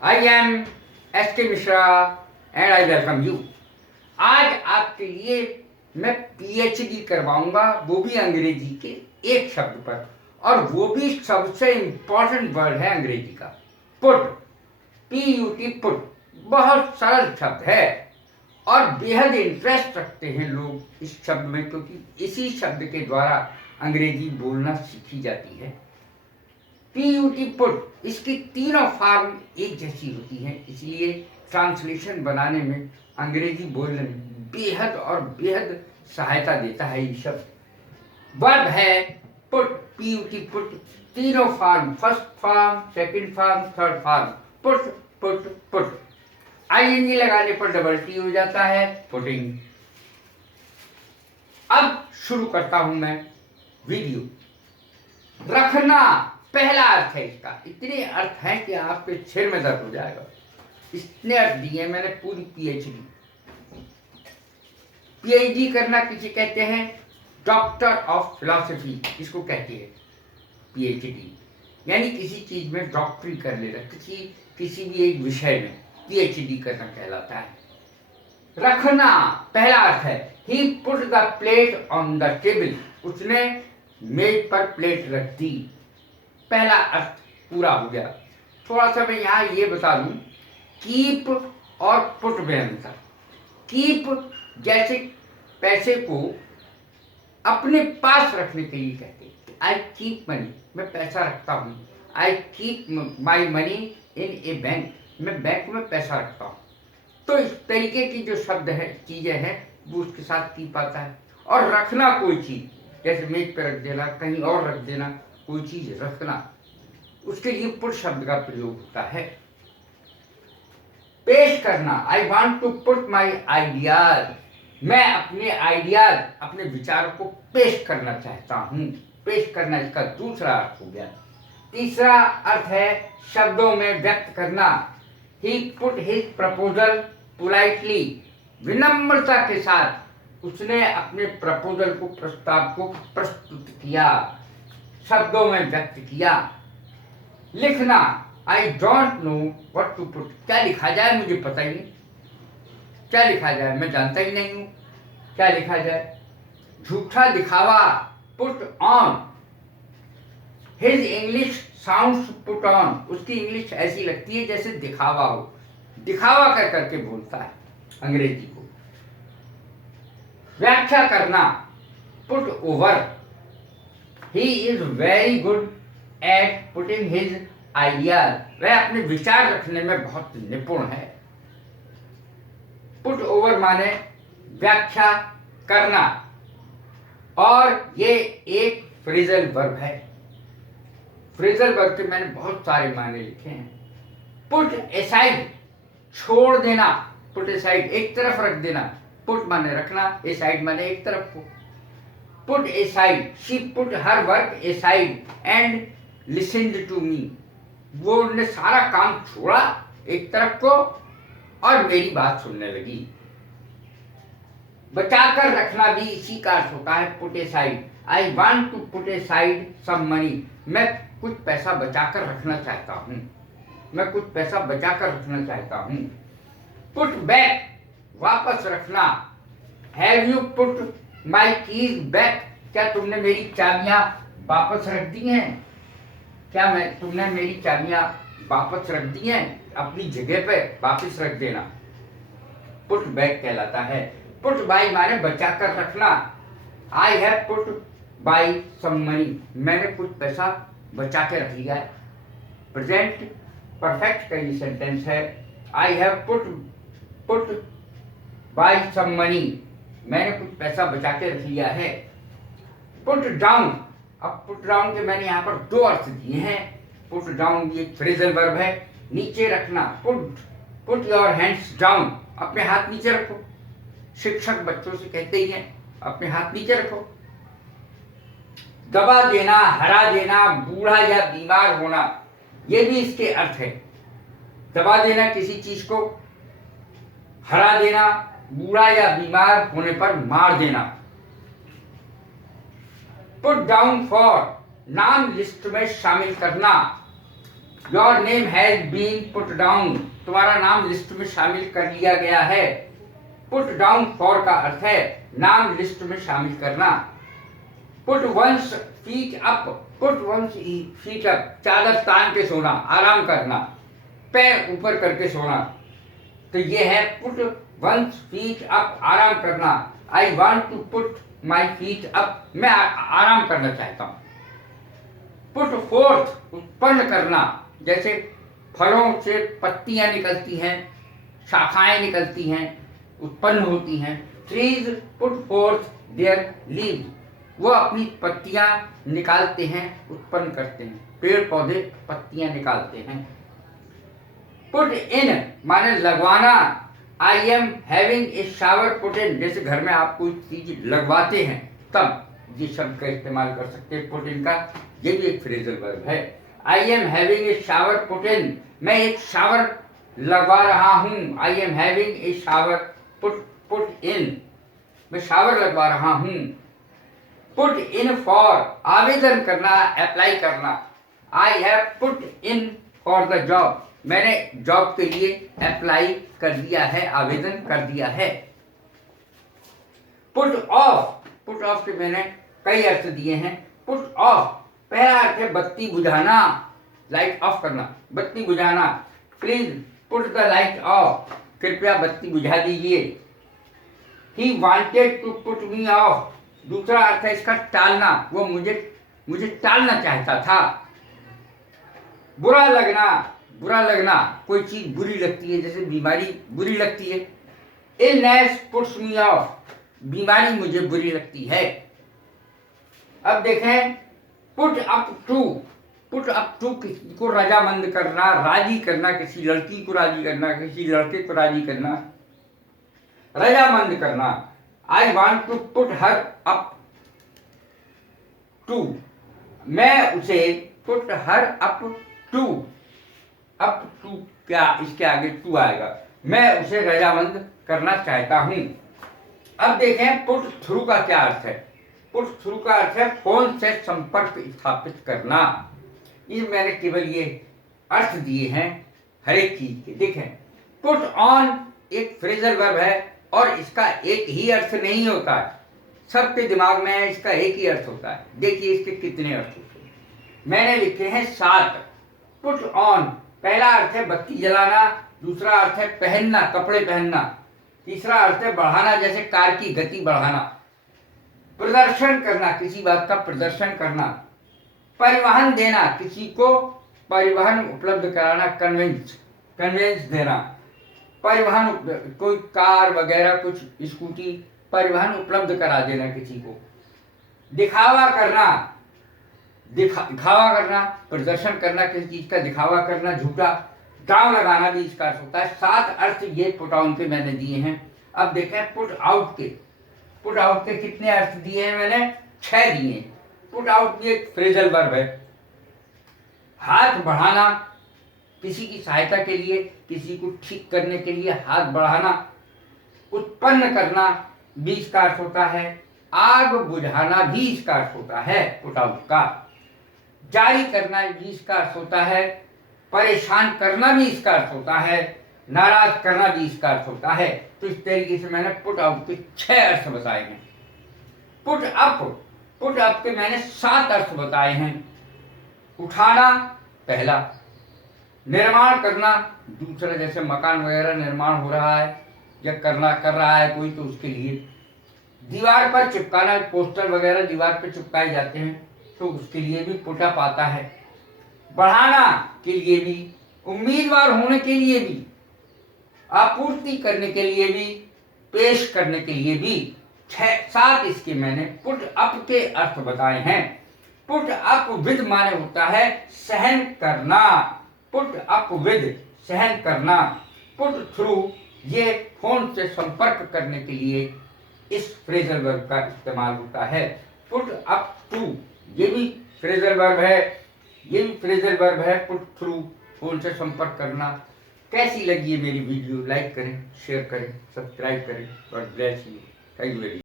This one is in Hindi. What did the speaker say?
I am S.K. Mishra and I welcome you. आज आपके लिए मैं PhD करवाऊंगा, वो भी अंग्रेजी के एक शब्द पर, और वो भी सबसे इम्पोर्टेंट वर्ड है अंग्रेजी का, पुट, PUT, पुट। बहुत सरल शब्द है और बेहद इंटरेस्ट रखते हैं लोग इस शब्द में, क्योंकि इसी शब्द के द्वारा अंग्रेजी बोलना सीखी जाती है। PUT, पुट, इसकी तीनों फॉर्म एक जैसी होती हैं, इसलिए ट्रांसलेशन बनाने में अंग्रेजी बोलने में बेहद और बेहद सहायता देता है ये शब्द। वर्ब है पुट, PUT, पुट, तीनों form, first form, second form, third form, put put put. ING लगाने पर डबल T हो जाता है, पुटिंग। अब शुरू करता हूं मैं वीडियो। रखना पहला अर्थ है इसका। इतने अर्थ हैं कि आपके सिर में दर्द हो जाएगा। इतने अर्थ दिए मैंने पूरी PhD करना किसे कहते हैं? डॉक्टर ऑफ फिलॉसफी इसको कहते हैं PhD, यानी किसी चीज में डॉक्टरी कर लेना, किसी भी एक विषय में PhD करना कहलाता है। रखना पहला अर्थ है। He put the plate on the table, उसने मेज पर प्लेट रख दी। पहला अर्थ पूरा हो गया। थोड़ा सा मैं यहाँ ये बता दूं, कीप और पुट में अंतर। कीप जैसे पैसे को अपने पास रखने के लिए कहते हैं, आई कीप मनी, मैं पैसा रखता हूँ। I keep my money in A bank, मैं बैंक में पैसा रखता हूँ। तो इस तरीके की जो शब्द है, चीजें हैं, वो उसके साथ कीप आता है। और रखना कोई चीज, जैसे मेज पर रख देना, कहीं और रख देना, कोई चीज रखना, उसके लिए पुट शब्द का प्रयोग होता है। पेश करना, I want to put my ideas, मैं अपने आइडियाज, अपने विचारों को पेश करना चाहता हूं। पेश करना इसका दूसरा अर्थ हो गया। तीसरा अर्थ है शब्दों में व्यक्त करना। ही पुट हिज प्रपोजल पोलाइटली, विनम्रता के साथ उसने अपने प्रपोजल को, प्रस्ताव को प्रस्तुत किया, शब्दों में व्यक्त किया। लिखना, I don't know what to put, क्या लिखा जाए मुझे पता ही नहीं, क्या लिखा जाए मैं जानता ही नहीं हूं, क्या लिखा जाए। झूठा दिखावा, put on, his English sounds put on, उसकी इंग्लिश ऐसी लगती है जैसे दिखावा हो, दिखावा कर करके बोलता है अंग्रेजी को। व्याख्या करना, put over, he is very good at putting his ideas, वह अपने विचार रखने में बहुत निपुण है। पुट ओवर माने व्याख्या करना, और ये एक फ्रेजल वर्ब है। फ्रेजल वर्ब के मैंने बहुत सारे माने लिखे हैं। पुट एसाइड, छोड़ देना, पुट एसाइड, एक तरफ रख देना। पुट माने रखना, एसाइड माने एक तरफ को। Put aside, she put her work aside and listened to me, वो उन्होंने सारा काम छोड़ा एक तरफ को और मेरी बात सुनने लगी। बचाकर रखना भी इसी का अर्थ होता है, put aside. I want to put aside some money, मैं कुछ पैसा बचाकर रखना चाहता हूँ, मैं कुछ पैसा बचाकर रखना चाहता हूँ। पुट बैक, वापस रखना। Have you put my keys back, क्या तुमने मेरी चाबियां वापस रख दी हैं? क्या तुमने मेरी चाबियां वापस रख दी हैं? अपनी जगह पे वापस रख देना पुट बैक कहलाता है। पुट बाई माने बचाकर रखना। I have put by some money, मैंने कुछ पैसा बचा के रख लिया है। प्रेजेंट परफेक्ट का ये सेंटेंस है। I have put by some money, मैंने कुछ पैसा बचा के रख लिया है। पुट डाउन, अब पुट डाउन के मैंने यहाँ पर दो अर्थ दिए हैं। पुट डाउन भी एक फ्रेजल वर्ब है, नीचे रखना। पुट योर हैंड्स डाउन, अपने हाथ नीचे रखो। शिक्षक बच्चों से कहते ही हैं अपने हाथ नीचे रखो। दबा देना, हरा देना, बूढ़ा या बीमार होना, ये भी इसके अर्थ है। दबा देना किसी चीज को, हरा देना बूढ़ा या बीमार होने पर मार देना। पुट डाउन फॉर, नाम लिस्ट में शामिल करना। Your name has been put down, तुम्हारा नाम लिस्ट में शामिल कर लिया गया है। पुट डाउन फॉर का अर्थ है नाम लिस्ट में शामिल करना। Put one's feet up, put one's feet up, चादर तान के सोना, आराम करना, पैर ऊपर करके सोना। तो ये है पुट वंस फीट अप, आराम करना। I want to put my feet up, मैं आराम करना चाहता हूँ। पुट फोर्थ, उत्पन्न करना, जैसे फलों से पत्तियां निकलती हैं, शाखाएं निकलती हैं, उत्पन्न होती हैं। Trees put fourth there leaves, वो अपनी पत्तियां निकालते हैं, उत्पन्न करते हैं। पेड़ पौधे पत्तियां निकालते हैं। पुट इन माने लगवाना। I am having a shower put in, जैसे घर में आप कोई चीज लगवाते हैं तब ये शब्द का इस्तेमाल कर सकते हैं पुट इन का। ये भी एक फ्रेजल वर्ब है। I am having a shower put in, मैं एक शावर लगवा रहा हूँ। I am having a shower put in, मैं शावर लगवा रहा हूँ। पुट इन फॉर, आवेदन करना, अप्लाई करना। आई have put in for the job, मैंने जॉब के लिए अप्लाई कर दिया है, आवेदन कर दिया है। पुट ऑफ, पुट ऑफ के मैंने कई अर्थ दिए हैं। पुट ऑफ पहला अर्थ है बत्ती बुझाना, लाइट ऑफ करना, बत्ती बुझाना। Please put the light off, कृपया बत्ती बुझा दीजिए। He wanted to put me off, दूसरा अर्थ है इसका टालना, वो मुझे टालना चाहता था। बुरा लगना, बुरा लगना, कोई चीज बुरी लगती है, जैसे बीमारी बुरी लगती है। इलनेस पुट्स मी ऑफ, बीमारी मुझे बुरी लगती है। अब देखें put up to, put up to किसी को रजामंद करना, राजी करना, किसी लड़की को राजी करना, किसी लड़के को राजी करना, रजामंद करना। I want to put her up to, मैं उसे put her up to, up to क्या, इसके आगे टू आएगा, मैं उसे रजामंद करना चाहता हूं। अब देखें पुट थ्रू का क्या अर्थ है। पुट थ्रू का अर्थ है फोन से संपर्क स्थापित करना। ये मैंने केवल ये अर्थ दिए हैं हर एक चीज के। देखें पुट ऑन एक फ्रेजल वर्ब है और इसका एक ही अर्थ नहीं होता है, सबके दिमाग में है इसका एक ही अर्थ होता है। देखिए इसके कितने अर्थ होते हैं, मैंने लिखे हैं 7। पुट ऑन पहला अर्थ है बत्ती जलाना, दूसरा अर्थ है पहनना, कपड़े पहनना, तीसरा अर्थ है बढ़ाना, जैसे कार की गति बढ़ाना, प्रदर्शन करना, किसी बात का प्रदर्शन करना, परिवहन देना, किसी को परिवहन उपलब्ध कराना, कन्वेंस देना, परिवहन, कोई कार वगैरह कुछ स्कूटी, परिवहन उपलब्ध करा देना किसी को। दिखावा करना, दिखावा करना, प्रदर्शन करना, किसी चीज का दिखावा करना, झूठा दांव लगाना भी इसका अर्थ होता है। 7 अर्थ ये पुट ऑन के मैंने दिए हैं। अब देखें पुट आउट के, पुट आउट के कितने अर्थ दिए हैं मैंने, 6 दिए। पुट आउट ये एक फ्रेजल वर्ब है। हाथ बढ़ाना, किसी की सहायता के लिए, किसी को ठीक करने के लिए हाथ बढ़ाना। उत्पन्न करना भी इसका अर्थ होता है। आग बुझाना भी इसका अर्थ होता है पुट आउट का। जारी करना भी इसका अर्थ होता है। परेशान करना भी इसका अर्थ होता है। नाराज करना भी इसका अर्थ होता है। तो इस तरीके से मैंने पुट आउट के 6 अर्थ बताए हैं। पुट अप के मैंने 7 अर्थ बताए हैं। उठाना पहला, निर्माण करना दूसरा, जैसे मकान वगैरह निर्माण हो रहा है या कर रहा है कोई, तो उसके लिए। दीवार पर चिपकाना, पोस्टर वगैरह दीवार पर चिपकाए जाते हैं तो उसके लिए भी पुट अप आता है। बढ़ाना के लिए भी, उम्मीदवार होने के लिए भी, आपूर्ति करने के लिए भी, पेश करने के लिए भी। 7 इसके मैंने पुट अप के अर्थ बताए हैं। पुट अप विद माने होता है सहन करना, पुट अप विद सहन करना। पुट थ्रू ये फोन से संपर्क करने के लिए इस फ्रेजल वर्ब का इस्तेमाल होता है। पुट अप टू ये भी फ्रेजल वर्ब है, ये भी फ्रेजल वर्ब है। पुट थ्रू फोन से संपर्क करना। कैसी लगी है मेरी वीडियो, लाइक करें, शेयर करें, सब्सक्राइब करें। God bless you. Thank you very much.